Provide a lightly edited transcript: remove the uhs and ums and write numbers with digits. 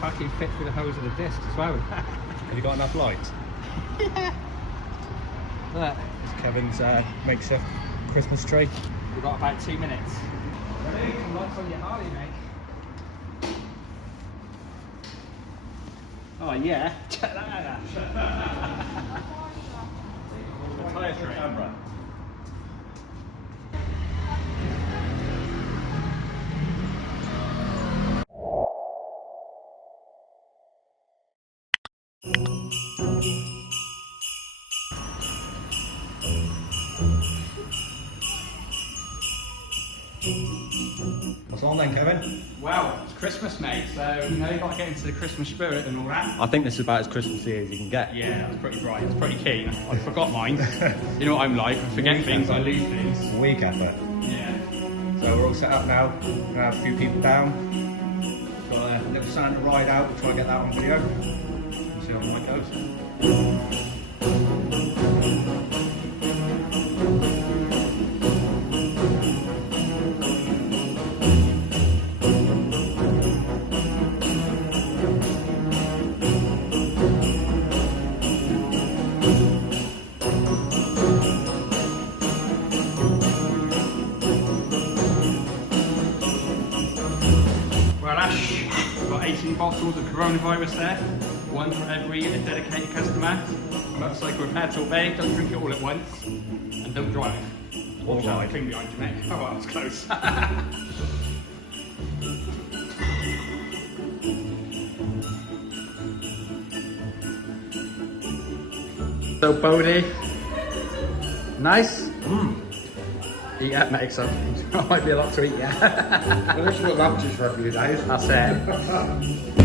fucking fit through the hose of the disc as well. Have you got enough light? Yeah. Look, It's Kevin's makeshift Christmas tree. we've got about 2 minutes. Ready? Some lights on your Harley, mate. Oh yeah. Check that out. The tyre train. Camera. What's on then, Kevin? Well, it's Christmas, mate, so you know you've got to get into the Christmas spirit and all that. I think this is about as Christmassy as you can get. Yeah, that's pretty bright. It's pretty keen. I forgot mine. You know what I'm like. I forget things, I lose things. Week effort. Yeah. So we're all set up now. We're gonna have a few people down. Got a little Santa ride out. We'll try and get that on video. We'll see how the night goes. Well, Ash, we've got 18 bottles of coronavirus there. One for every dedicated customer. Motorcycle repair till bay. Don't drink it all at once. And don't drive. Watch out, Alright. clean behind you, mate. Oh, well, that was close. So, Bodie. Nice? Eat up, mate, so might be a lot to eat, yeah. Well, this is what lunch is for a few days. That's it.